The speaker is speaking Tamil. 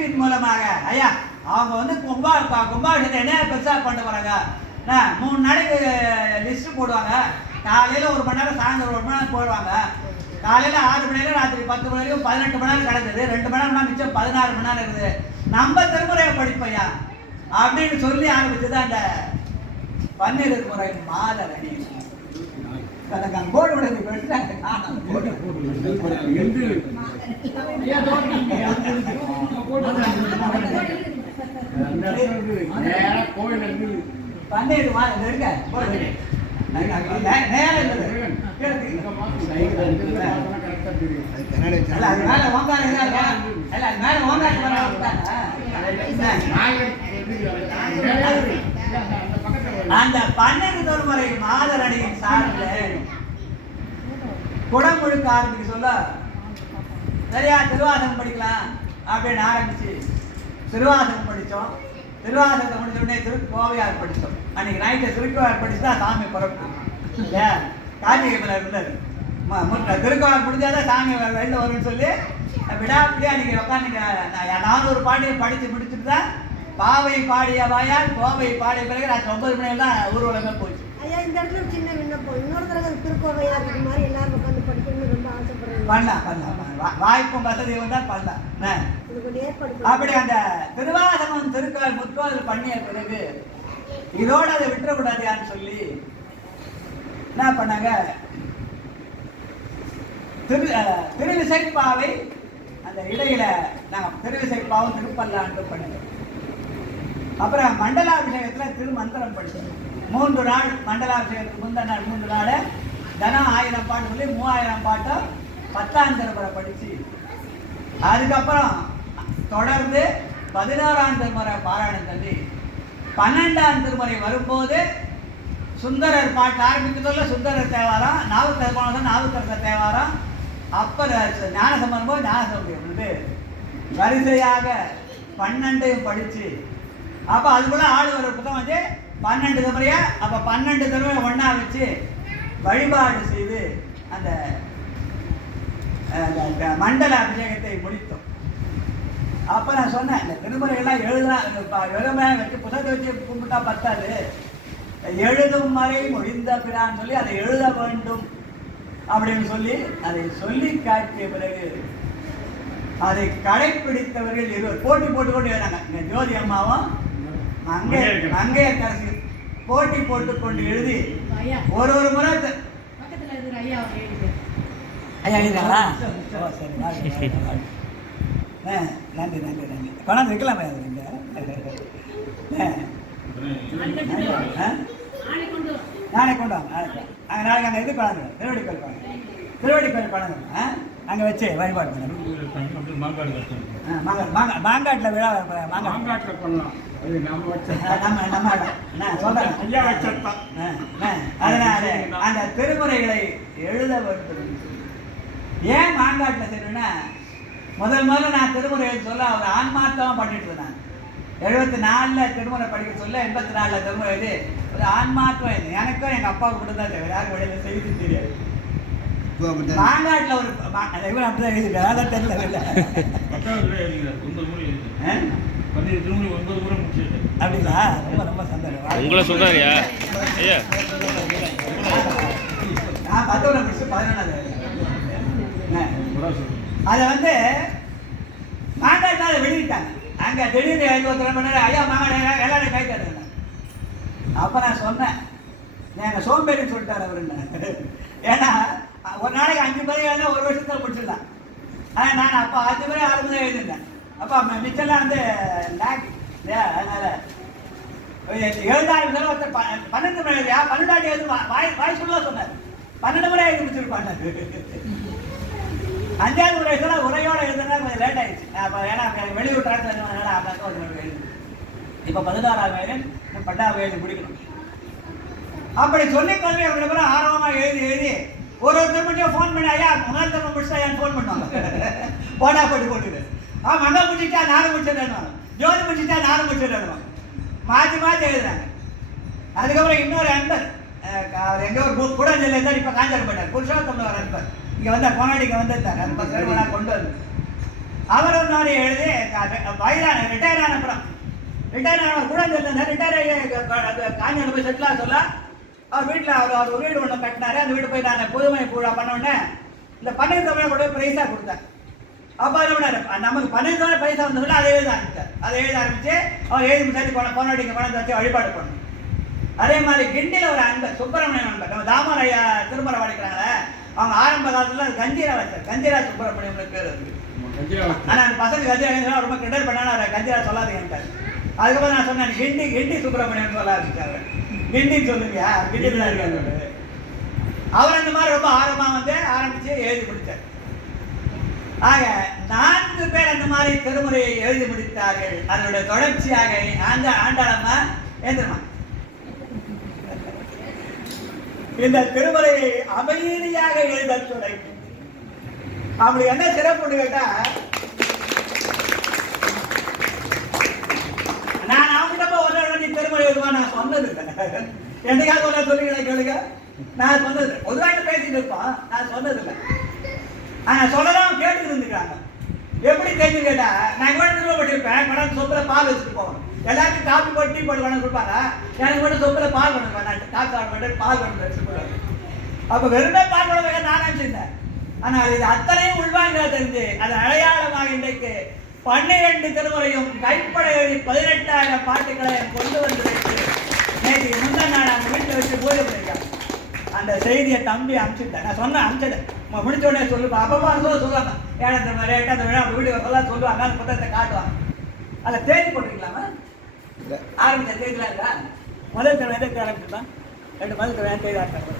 அறிவிப்பின் மூலமாக. ஐயா அவங்க வந்து கும்பா கும்பாபிஷேகத்தை என்ன பெருசா பண்ண போறாங்க? என்ன, மூணு நாளைக்கு லிஸ்ட் போடுவாங்க. காலையில ஒரு மணி நேரம் சாயந்தரம் ஒரு மணி நேரம் போடுவாங்க. காலையில ஆறு மணி நேரம் ராத்திரி பத்து மணி வரைக்கும் பதினெட்டு மணி நேரம் கிடக்குது. ரெண்டு மணி நேரம்னா மிச்சம் பதினாறு மணி நேரம் இருக்குது. நம்ம திருமுறையை படிப்பையா அப்படின்னு சொல்லி ஆரம்பிச்சது அந்த பன்னீர் முறை எனக்கு அந்த போர்டு அந்த பன்னீர் இந்த பன்னெண்டு சார்பில் குடமுழுக்க ஆரம்பிக்க சொல்ல சரியா? திருவாசகம் படிக்கலாம். அப்படின்னு ஆரம்பிச்சு திருவாசகம் படித்தோம் திருவாசகத்தை முடிச்ச உடனே திருக்கோவையார் படித்தோம் அன்னைக்கு நைட்டு திருக்கோவையார் படித்து தான் சாமி பிறக்கணும் இல்லையா கார்த்திகை இருந்தார் திருக்கோவையார் முடிஞ்சாதான் சாமி வெளில வரும்னு சொல்லி விடாப்படியே நீங்கள் உட்காந்து நானூறு பாட்டியை படித்து முடிச்சுட்டு தான் பாவை பாடிய வாயால் கோவை பாடிய பிறகு ராத்திரி ஒன்பது மணி தான் ஊர்வலமே போச்சு. ஐயா இந்த இடத்துல சின்ன விண்ணப்பம். இன்னொரு தடவை திருக்கோவையா இருக்கிற மாதிரி எல்லாரும் உட்காந்து படிக்கணும்னு ரொம்ப ஆசைப்படுறேன். பண்ணலாம் பண்ணலாம் வாய்ப்பும் வசதி வந்தால் பண்ணலாம் அப்படி அந்த திருவாசகம் திருக்கால் முற்கால் பண்ணிய பிறகு இதோட அதை விட்டுறக்கூடாதுயான்னு சொல்லி என்ன பண்ணாங்க? திரு திருவிசைப்பாவை அந்த இடையில நாங்கள் திருவிசைப்பாவும் திருப்பல்லாண்டு பண்ணிட்டோம் அப்புறம் மண்டலாபிஷேகத்துல திருமந்திரம் படித்தோம் மூன்று நாள் மண்டலாபிஷேகத்துக்கு முந்தின நாள் மூன்று நாள் தினம் ஆயிரம் பாட்டு சொல்லி மூவாயிரம் பாட்டும் பத்தாம் திருமுறை படித்து அதுக்கப்புறம் தொடர்ந்து பதினோராம் திருமுறை பாராயணம் தள்ளி பன்னெண்டாம் திருமுறை வரும்போது சுந்தரர் பாட்டு ஆரம்பிக்கிறதுல சுந்தரர் தேவாரம் நாவுக்கர் போனது நாவுக்கரசர் தேவாரம் அப்போ ஞானசம்பரம் போது ஞானசம்பரம் வந்து வரிசையாக பன்னெண்டையும் படித்து அப்போ அதுக்குள்ளே ஆள் புத்தகம் வந்து பன்னெண்டு தடவையா அப்போ பன்னெண்டு தடவை ஒன்றா வச்சு வழிபாடு செய்து அந்த மண்டல அபிஷேகத்தை முடித்தோம். அப்போ நான் சொன்னேன் இந்த திருமுறைகள்லாம் எழுதலாம் எழுமையாக வச்சு புத்தகத்தை வச்சு கும்பிட்டா பத்தாது. எழுதும் வரை முடிந்த பிறான்னு சொல்லி அதை எழுத வேண்டும் அப்படின்னு சொல்லி அதை சொல்லி காட்டிய பிறகு அதை கடைப்பிடித்தவர்கள் இருவர். போட்டி போட்டு கொண்டு இந்த ஜோதி அம்மாவும் மங்கையரசி போட்டி போட்டுக்கொண்டு எழுதி ஐயா. ஒரு ஒரு முறை ஐயா ஓ சரி நன்றி நன்றி நன்றி. கொண்டாந்து வைக்கலாமா அது இங்க? கொண்டு. நாளைக்கு கொண்டு வாங்க நாளைக்கு அங்கே நாளைக்கு அங்கே இது கொண்டாந்து திருவடி கோயில் கொண்டாந்து திருவடி கோயில் ஆ? அங்கே வச்சு வழிபாடு மாங்கா மாங்காட்டில் விழா மாங்காட்டுல பண்ணலாம். அதனால அந்த திருமுறைகளை எழுத வேண்டும். ஏன் மாங்காட்டில் செய்யணும்னா முதல் முதல்ல நான் திருமுறை எழுத சொல்ல அவர் ஆன்மார்த்தமாக பண்ணிட்டு இருந்தாங்க எழுபத்தி நாலில் திருமுறை படிக்க சொல்ல எண்பத்தி நாலில் திருமுறை எழுதி ஒரு ஆன்மார்த்தம் இது எனக்கும் எங்கள் அப்பாவுக்கு மட்டும் தான் தெரியும் யாரும் வெளியில் செய்தி தெரியாது. மாங்காட்டில் ஒரு இவர் அப்படிதான் எழுதிருக்காரு அதான் தெரியல? அப்படிங்களா? ரொம்ப ரொம்ப சந்தோஷம். உங்களை சொல்றாருயா? ஐயா. நான் பத்தோட முடிச்சு பதினொன்றாவது அதை வந்து மாங்காட்டில் அதை வெளியிட்டாங்க. அங்கே திடீர்னு எழுபத்தி ரெண்டு மணி நேரம் ஐயா மாங்காய் எல்லாரும் கை தருங்க அப்போ நான் சொன்னேன். எங்கள் சோம்பேறின்னு சொல்லிட்டார் அவரு ஏன்னா ஒரு நாளைக்கு அஞ்சு பேர் எழுதினா ஒரு வருஷத்தில் முடிச்சிடலாம். ஆனால் நான் அப்போ அஞ்சு பேர் ஆறு பேர் எழுதிருந்தேன் அப்போ மிச்சம்லாம் வந்து லேக் இல்லையா? அதனால எழுதாயிரம் தடவை ஒருத்தர் ப- பன்னெண்டு முறை எழுதியா? பன்னெண்டாட்டி எழுது வாய் வாய் சொல்ல சொன்னார். பன்னெண்டு முறை எழுதி முடிச்சிருப்பாங்க அஞ்சாவது முறை எழுதுனா உரையோட எழுதுனா கொஞ்சம் லேட் ஆயிடுச்சு. அப்போ ஏன்னா வெளியூர் டிரான்ஸ்ஃபர் அதனால அப்போ ஒரு முறை எழுது இப்போ பதினாறாம் வயது இன்னும் பன்னெண்டாவது வயது முடிக்கணும். அப்படி சொல்லி கல்வி அப்படி கூட ஆர்வமாக எழுதி எழுதி ஒரு ஒருத்தர் மட்டும் ஃபோன் பண்ணி ஐயா முதல் தடவை முடிச்சா ஏன் ஃபோன் பண்ணுவாங்க? போடா போட்டு போட்டுது ஆ மங்க முடிச்சிட்டா நானும் முடிச்சிடணும் ஜோதி முடிச்சிட்டா நானும் முடிச்சிடணும் மாற்றி மாற்றி எழுதுறாங்க அதுக்கப்புறம் இன்னொரு அன்பர் அவர் எங்கே ஒரு கூட இருந்தார் இப்போ காஞ்சாரம் போயிட்டார் புருஷோத்தம்ல ஒரு அன்பர் இங்கே வந்தார் பொன்னாடிக்கு வந்திருந்தார் அன்பர் பத்திரம் கொண்டு வந்து அவர் ஒன்று எழுதி வயதான ரிட்டையர் ஆன அப்புறம் ரிட்டையர் ஆன கூட இருந்தார் ரிட்டையர் ஆகி காஞ்சியில் போய் செட்டிலாக சொல்ல அவர் வீட்டில் அவர் அவர் ஒரு வீடு ஒன்று கட்டினாரு அந்த வீடு போய் நான் புதுமை பூழா பண்ண உடனே இந்த பன்னீர் தமிழை கூட ப்ரைஸாக கொடுத்தேன் அப்போ நமக்கு பன்னெண்டு பைசா வந்ததுல அதை எழுத ஆரம்பிச்சார். அதை எழுத ஆரம்பிச்சு அவர் எழுதி முடிச்சாச்சு போன பொன்னாடிங்க பணம் வச்சு வழிபாடு பண்ணணும் அதே மாதிரி கிண்டியில் ஒரு அன்பர் சுப்பிரமணியன் அன்பர் நம்ம தாமர் ஐயா திருமறை அவங்க ஆரம்ப காலத்துல அது கஞ்சீரா வச்சார். கஞ்சீரா சுப்பிரமணியம் பேர் இருக்கு கஞ்சிரா வச்சு ஆனா அந்த பசங்க கஞ்சீரா ரொம்ப கிண்டல் பண்ணாலும் அவரை கஞ்சீரா சொல்லாதீங்க அதுக்கப்புறம் நான் சொன்னேன் கிண்டி கிண்டி சுப்பிரமணியன் சொல்ல ஆரம்பிச்சாங்க கிண்டின்னு சொல்லுங்க கிண்டியில் தான் இருக்காரு. அவர் அந்த மாதிரி ரொம்ப ஆர்வமா வந்து ஆரம்பிச்சு எழுதி முடிச்சார். ஆக நான்கு பேர் அந்த மாதிரி திருமுறையை எழுதி முடித்தார்கள். அதனுடைய தொடர்ச்சியாக ஆண்ட ஆண்டாளம்மா ஏந்திரமா இந்த திருமுறையை அமைதியாக எழுத தொடங்கி. அப்படி என்ன சிறப்புன்னு கேட்டா நான் அவங்ககிட்ட ஒரு நாள் திருமுறை எழுதுவா நான் சொன்னது என்னைக்காவது ஒரு நாள் சொல்லி கேளுங்க. நான் சொன்னது பொதுவாக பேசிட்டு இருப்பான் நான் சொன்னது இல்லை. ஆனா சொல்லலாம் கேட்டு இருந்துக்கிறாங்க. எப்படி தெரிஞ்சு கேட்டா நான் கூட திரும்ப பண்ணிருப்பேன் படம் சொப்புல பால் வச்சுட்டு போவேன் எல்லாருக்கும் காப்பி போட்டு டீ போட்டு வேணும் கொடுப்பாங்க. எனக்கு மட்டும் சொப்புல பால் வேணும் நான் காப்பி சாப்பிட மாட்டேன் பால் வேணும் வச்சுட்டு போடுவாங்க அப்போ வெறுமே பால் வேணும் வைக்க நான் வச்சுருந்தேன் ஆனால் இது அத்தனையும் உள்வாங்க தெரிஞ்சு அது அடையாளமாக இன்றைக்கு பன்னிரண்டு திருமுறையும் கைப்பட எழுதி பதினெட்டாயிரம் பாட்டுகளை கொண்டு வந்து வைத்து நேற்று முந்தா நாள் அவங்க வீட்டில் வச்சு பூஜை பண்ணியிருக்காங்க அந்த செய்தியை தம்பி அனுப்பிச்சுட்டேன் நான் சொன்னேன் அனுப்பிச்சிட்டேன் முடிச்ச உடனே சொல்லுப்பா அப்பப்பா சொல்ல சொல்லுவாங்க. ஏன்னா இந்த மாதிரி ரேட்டா அந்த விழா வீடு வரலாம் சொல்லுவாங்க அந்த புத்தகத்தை காட்டுவாங்க. அதில் தேதி போட்டுக்கலாமா ஆரம்பிச்ச தேதிலாம் இருக்கா? முதல் தடவை எதை ஆரம்பிச்சுதான் ரெண்டு முதல் தடவை தேதி ஆரம்பிச்சாங்க